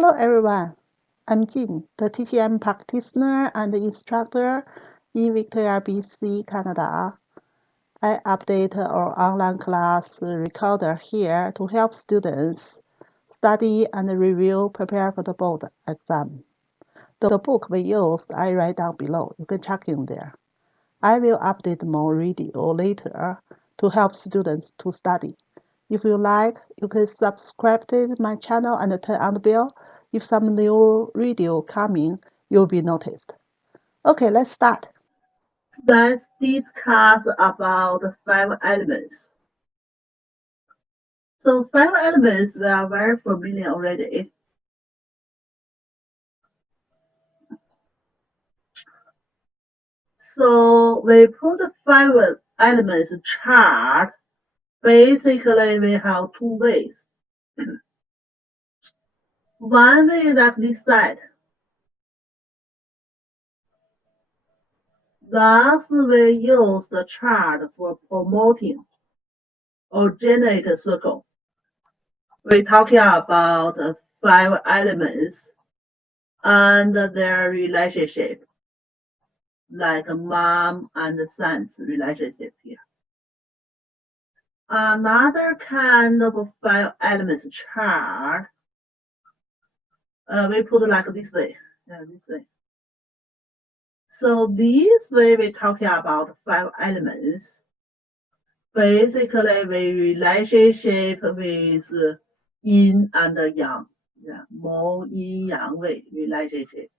Hello everyone, I'm Jin, the TCM practitioner and instructor in Victoria, BC, Canada. I update our online class recorder here to help students study and review prepare for the board exam. The book we used I write down below. You can check in there. I will update more video later to help students to study. If you like, you can subscribe to my channel and turn on the bell. If some new video coming, you'll be noticed. Okay, let's start. Let's discuss about 5 elements. So 5 elements we are very familiar already. So we put 5 elements chart. Basically, we have 2 ways. One way like this side. Thus, we use the chart for promoting or generate a circle. We're talking about 5 elements and their relationship, like mom and son's relationship here. Another kind of 5 elements chart, we put like this way. This way. So this way we're talking about 5 elements. Basically, we relationship with yin and yang. Yeah, more yin-yang way relationship.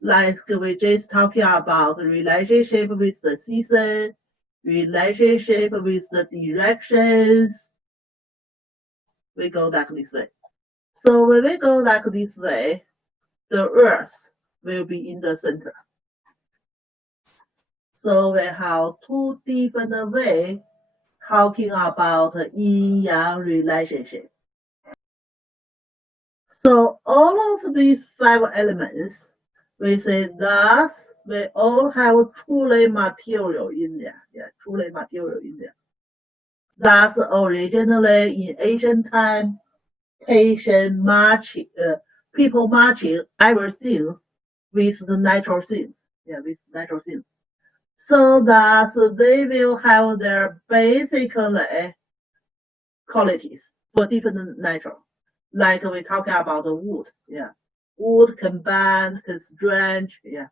Like we just talking about relationship with the season, relationship with the directions. We go like this way. So when we go like this way, the earth will be in the center. So we have 2 different ways talking about yin-yang relationship. So all of these 5 elements, we say thus we all have truly material in there. Yeah, truly material in there. Thus originally in ancient time, people matching everything with the natural things. Yeah, with natural things. So thus they will have their basic qualities for different natural. Like we talking about the wood, yeah. Wood can bend, can stretch, yeah.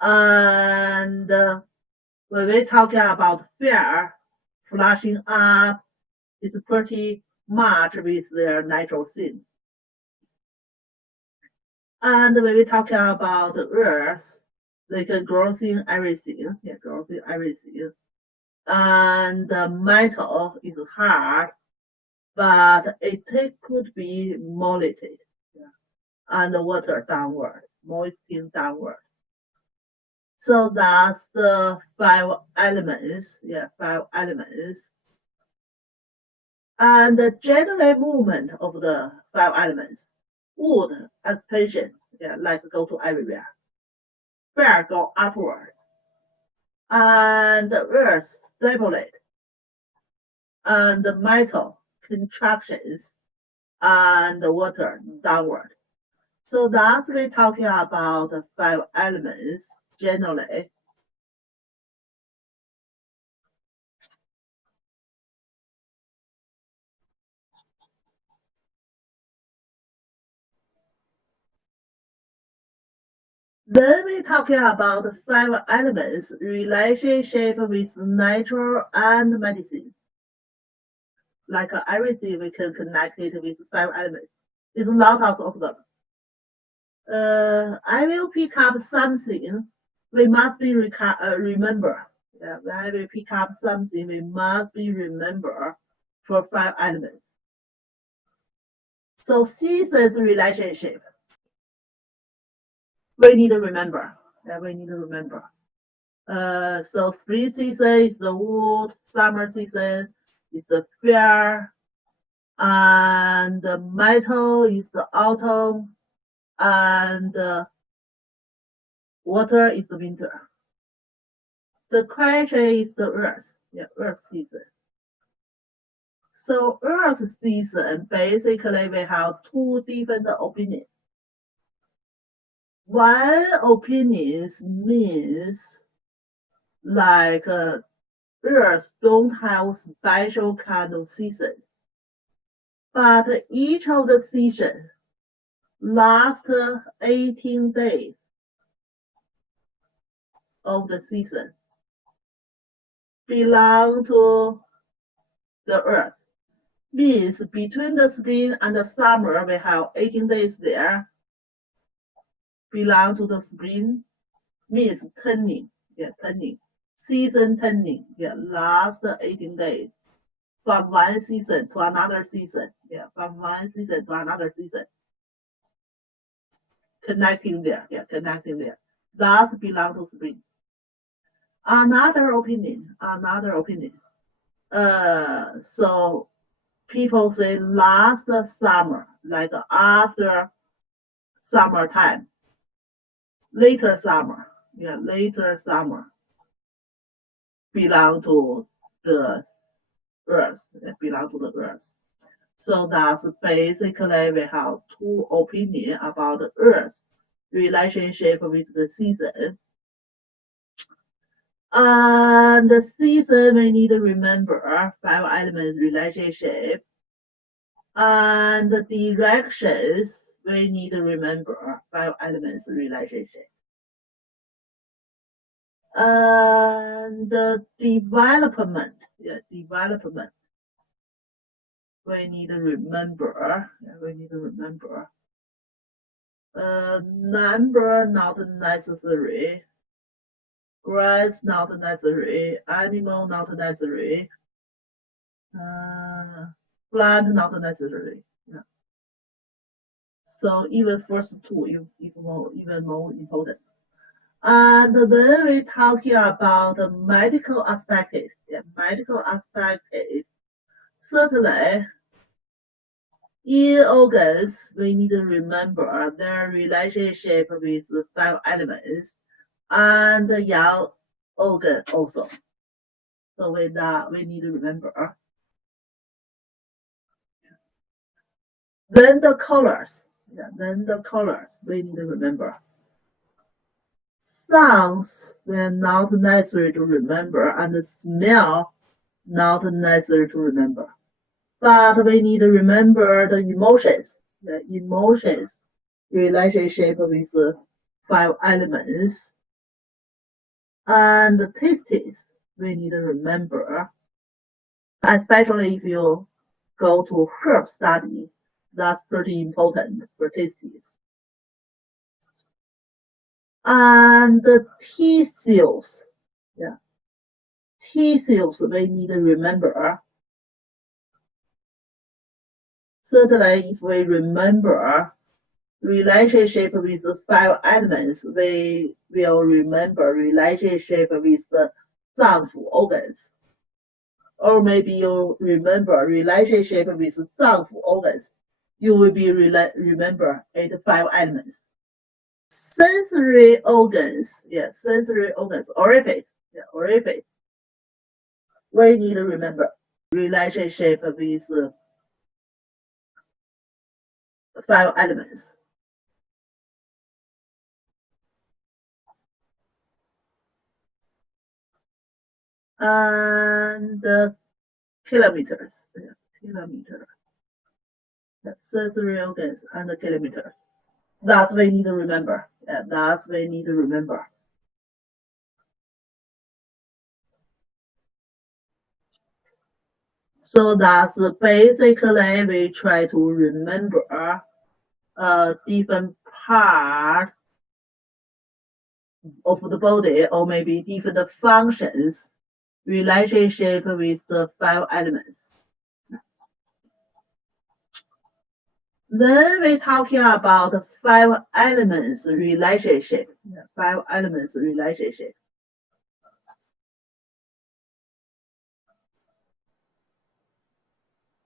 And when we talking about fire, flashing up, it's pretty much with their natural things. And when we talking about the earth, they can grow in everything, yeah, grow in everything. And the metal is hard, but it could be molded. Yeah. And the water downward, moisture downward. So that's the 5 elements. Yeah, 5 elements. And the general movement of the 5 elements. Wood expansion, yeah, like go to everywhere. Fire go upward. And the earth stabilize. And the metal contractions and the water downward. So that's we're talking about the 5 elements generally. Then we're talking about the 5 elements relationship with nature and medicine. Like everything we can connect it with 5 elements. There's lots of them. I will pick up something we must be remember. Yeah, when I will pick up something we must be remember for 5 elements. So seasons relationship. We need to remember. Yeah, we need to remember. So spring season is the wood, summer season is the fire, and the metal is the autumn, and water is the winter. The question is the earth, yeah, earth season. So Earth season, basically we have two different opinions. One opinion means like Earth don't have special kind of season, but each of the season lasts 18 days of the season belong to the Earth. Means between the spring and the summer we have 18 days there belong to the spring, means turning, turning. Season turning, last 18 days. From one season to another season, from one season to another season. Connecting there, connecting there. Thus belong to spring. Another opinion. So people say last summer, like after summertime, later summer, belong to the Earth, belong to the Earth. So that's basically we have two opinions about the Earth relationship with the season. And the season we need to remember 5 elements relationship. And the directions we need to remember 5 elements relationship. And the development, development. We need to remember. Number not necessary. Grass not necessary. Animal not necessary. Plant not necessary. So even first two, even more important. And then we talking about the medical aspect. Medical aspect. Certainly, in organs, we need to remember their relationship with the 5 elements and the yang organ also. So with that, we need to remember. Then the colors. We need to remember. Sounds were not necessary to remember, and the smell not necessary to remember. But we need to remember the emotions. The emotions relationship with the 5 elements. And the tastes we need to remember. Especially if you go to herb study, that's pretty important for tastes. And the tissues, tissues we need to remember. Certainly, if we remember relationship with the 5 elements, we will remember relationship with the 脏腑 organs. Or maybe you remember relationship with 脏腑 organs. You will be remember 5 elements. Sensory organs, sensory organs, orifice, orifice. We need to remember relationship with 5 elements. And kilometers, sensory organs and kilometers. That's we need to remember. That's we need to remember. So that's basically we try to remember different part of the body, or maybe different functions relationship with the 5 elements. Then we talking about 5 elements relationship. 5 elements relationship.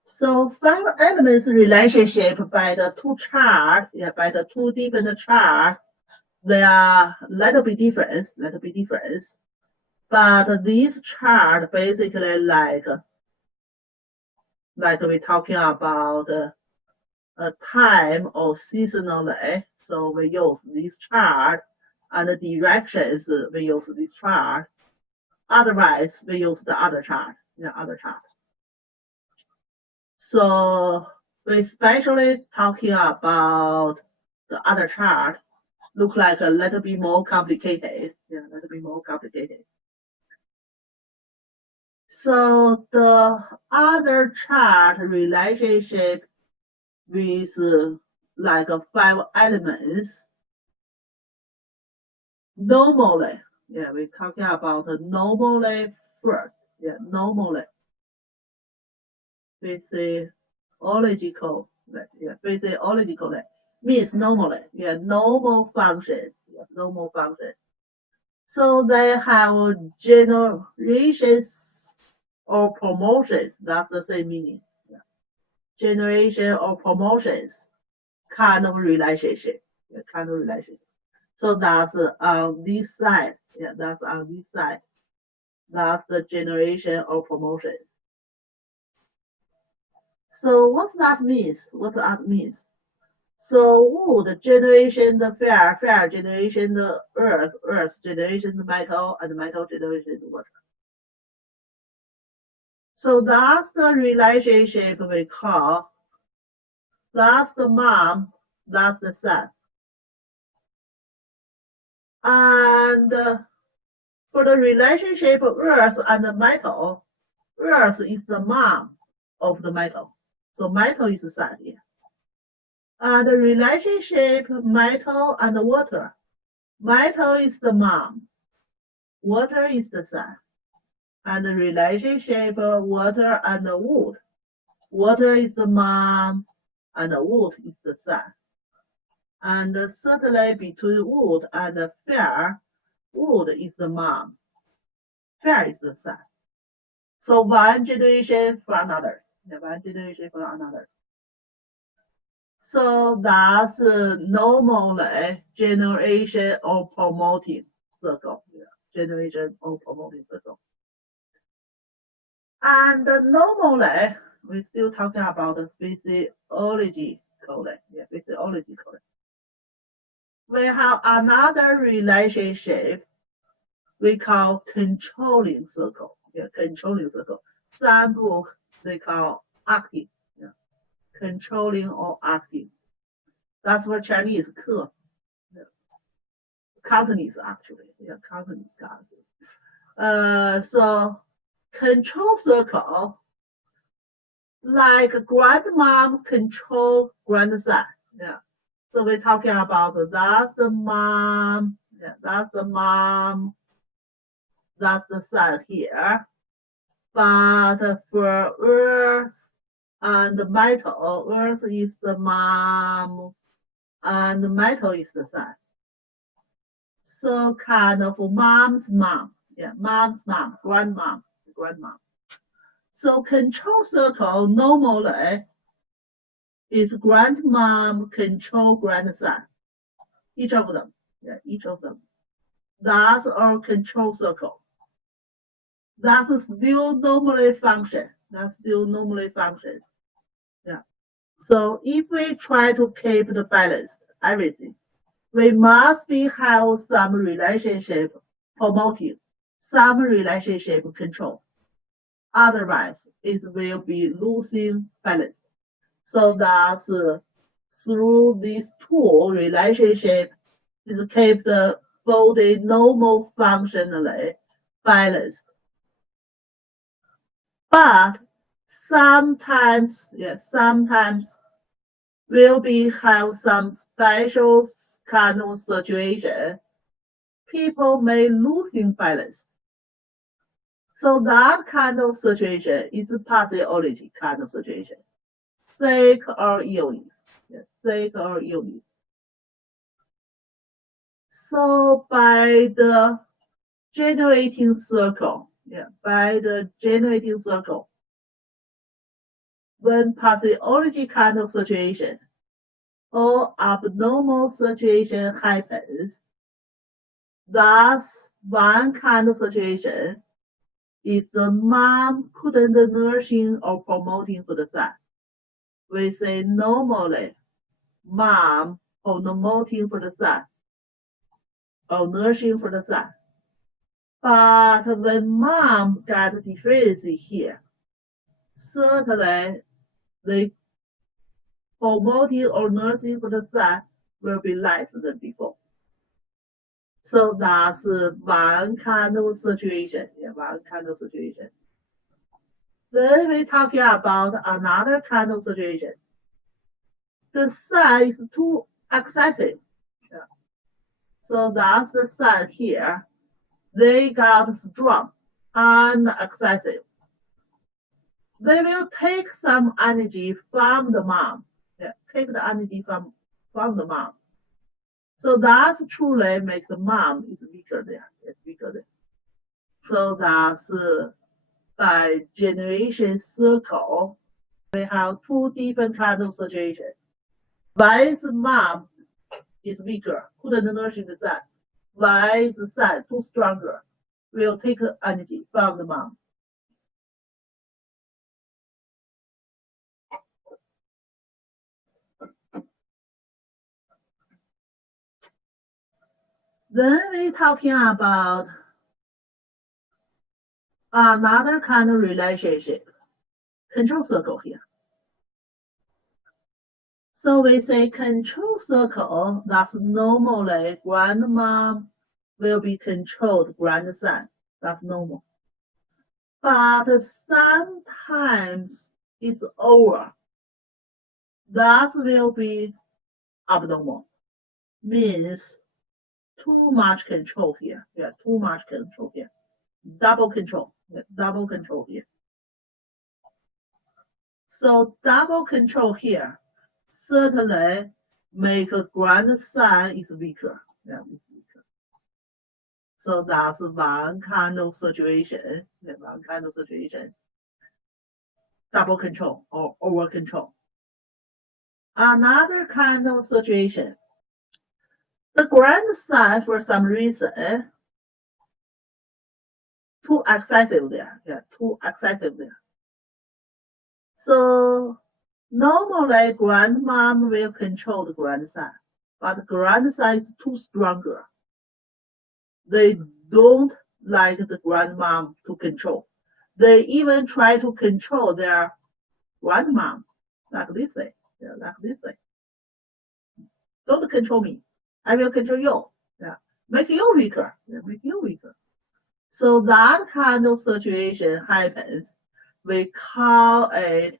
So 5 elements relationship by the 2 chart, by the 2 different chart, they are little bit different. But this chart basically like like we're talking about a time or seasonally. So we use this chart, and the directions we use this chart. Otherwise, we use the other chart. Other chart. So we especially talking about the other chart. Look like a little bit more complicated. A little bit more complicated. So the other chart relationship with like 5 elements. Normally, we're talking about normally first. Normally. Physiological, physiologically means normally, normal functions, normal functions. So they have generations or promotions. That's the same meaning. Generation or promotions, kind of relationship, kind of relationship. So that's on this side. That's on this side. That's the generation or promotions. So what that means? What that means? So wood generation the fire generation the earth generation the metal, and metal generation the water. So that's the relationship we call, that's the mom, that's the son. And for the relationship of earth and the metal, earth is the mom of the metal. So metal is the son here. And the relationship metal and water. Metal is the mom. Water is the son. And the relationship of water and wood. Water is the mom and wood is the son. And certainly between wood and fire, wood is the mom. Fire is the son. So one generation for another. One generation for another. So that's normally generation or promoting circle. Generation or promoting circle. And normally, we're still talking about the physiology code. Physiology code. We have another relationship we call controlling circle. Controlling circle. Some book they call acting. Controlling or acting. That's what Chinese 课. Cantonese actually. Cantonese. So control circle, like grandmom control grandson. So we're talking about that's the mom, that's the mom, that's the son here. But for earth and metal, earth is the mom and metal is the son. So kind of mom's mom, mom's mom, grandmom. So control circle normally is grandmom control grandson. Each of them. Each of them. That's our control circle. That's still normally function. So if we try to keep the balance, everything, we must have some relationship promoting, some relationship control. Otherwise, it will be losing balance. So that's through these two relationship is keep the body normal functionally balanced. But sometimes will be have some special kind of situation. People may losing balance. So that kind of situation is a pathology kind of situation. Sick or illness. Sick or illness. So by the generating circle, when pathology kind of situation or abnormal situation happens, that's one kind of situation if the mom couldn't nursing or promoting for the son, we say normally mom promoting for the son or nursing for the son. But when mom got deficiency here, certainly the promoting or nursing for the son will be less than before. So that's one kind of situation. Yeah, one kind of situation. Then we're talking about another kind of situation. The sun is too excessive. Yeah. So that's the sun here. They got strong and excessive. They will take some energy from the mom. Yeah, take the energy from the mom. So that's truly make the mom is weaker there. It's weaker there. So that's by generation circle, we have two different kinds of situations. Why is mom is weaker, couldn't nourish the son? Why is the son too stronger? Will take energy from the mom. Then we're talking about another kind of relationship, control circle here. So we say control circle, that's normally grandmom will be controlled grandson. That's normal. But sometimes it's over. That will be abnormal. Means too much control here. Yeah, too much control here. Double control. Yeah, double control here. So double control here certainly make a grandson is weaker. Yeah, it's weaker. So that's one kind of situation. Yeah, one kind of situation. Double control or over control. Another kind of situation. The grandson, for some reason, too excessive there. Yeah, too excessive there. So normally grandmom will control the grandson, but grandson is too stronger. They don't like the grandmom to control. They even try to control their grandmom, like this way. Yeah, like this way. Don't control me. I will control you. Yeah. Make you weaker. Yeah, make you weaker. So that kind of situation happens. We call it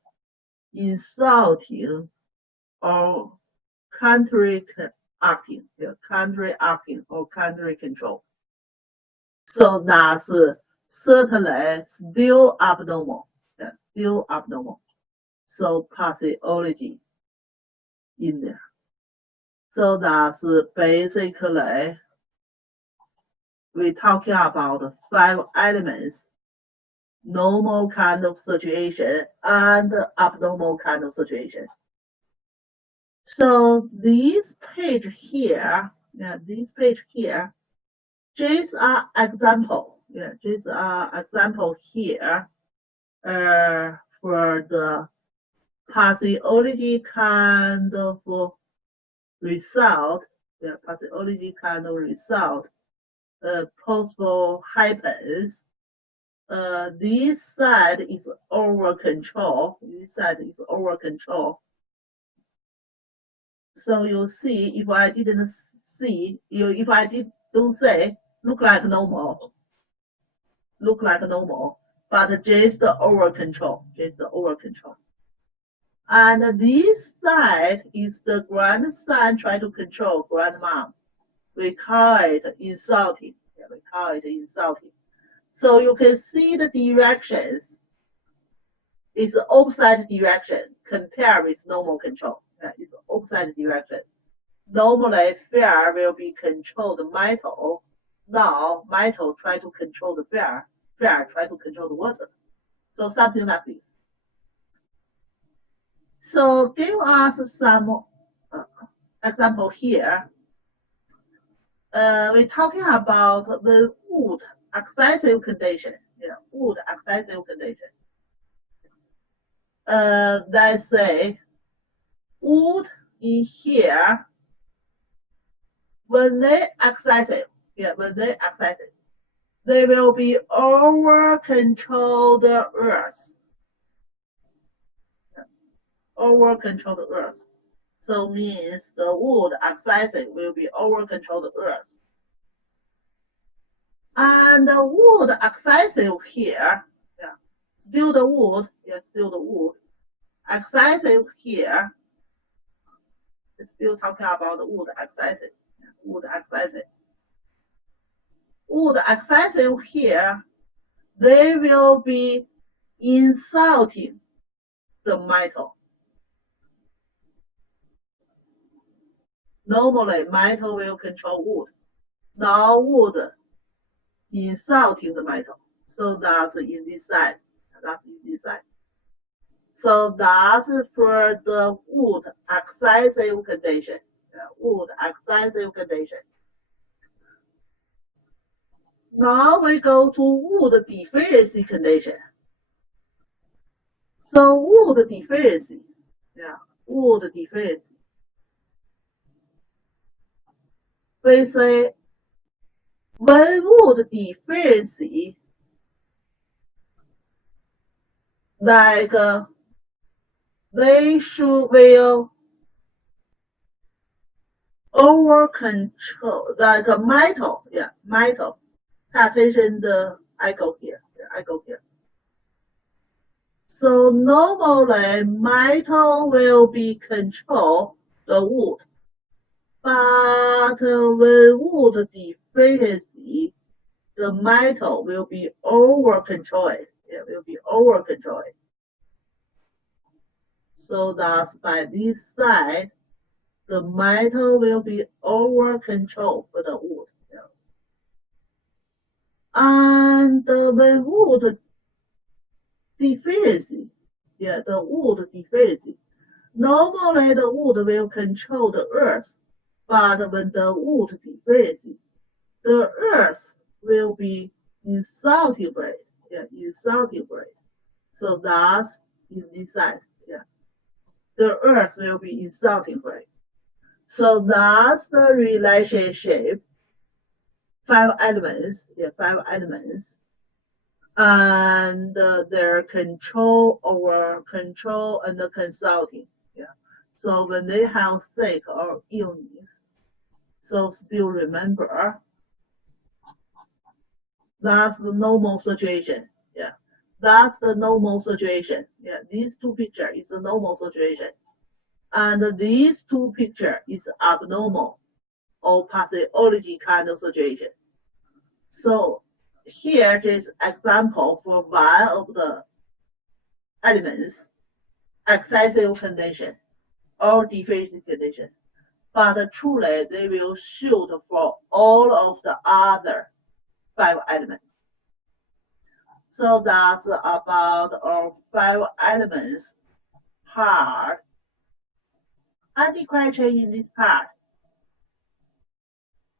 insulting or country acting, yeah, country acting or country control. So that's certainly still abnormal. Yeah, still abnormal. So pathology in there. So that's basically we're talking about 5 elements: normal kind of situation and abnormal kind of situation. So this page here, just an example. Yeah, just an example here for the pathology kind of result. Yeah, pathology kind of result possible happens. This side is over control. This side is over control. So you see, if I didn't see, if I don't say, look like normal, but just over control, And this side is the grandson trying to control grandmom. We call it insulting. Yeah, we call it insulting. So you can see the directions is opposite direction compared with normal control. Yeah, it's opposite direction. Normally, fear will be controlled metal. Now, metal try to control the fear try to control the water. So something like this. So give us some example here. We're talking about the wood excessive condition. wood excessive condition. Let's say wood in here, when they excessive, they will be over control the earth. Over control the earth. So means the wood excessive will be over control the earth. And the wood excessive here, still the wood, excessive here, still talking about the wood excessive, wood excessive here, they will be insulting the metal. Normally, metal will control wood. Now wood insulting the metal. So that's in this side. So that's for the wood excessive condition. Now we go to wood deficiency condition. So wood deficiency. We say when wood deficiency, like they will over control, like metal, metal. Pay attention, I go here. So normally metal will be control the wood, but when wood deficiency, the metal will be over controlled. So that's by this side, the metal will be over control for the wood. And when wood deficiency, normally the wood will control the earth, but when the wood deficiency, the earth will be insulting grade. So that's in this side. The earth will be insulting grade. So that's the relationship. 5 elements, and their control over control and the consulting. So when they have sick or illness, so still remember that's the normal situation. That's the normal situation. These two pictures is the normal situation, and these two pictures is abnormal or pathology kind of situation. So here is example for one of the elements, excessive condition or deficiency condition. But truly they will shoot for all of the other 5 elements. So that's about our 5 elements part. Any question in this part?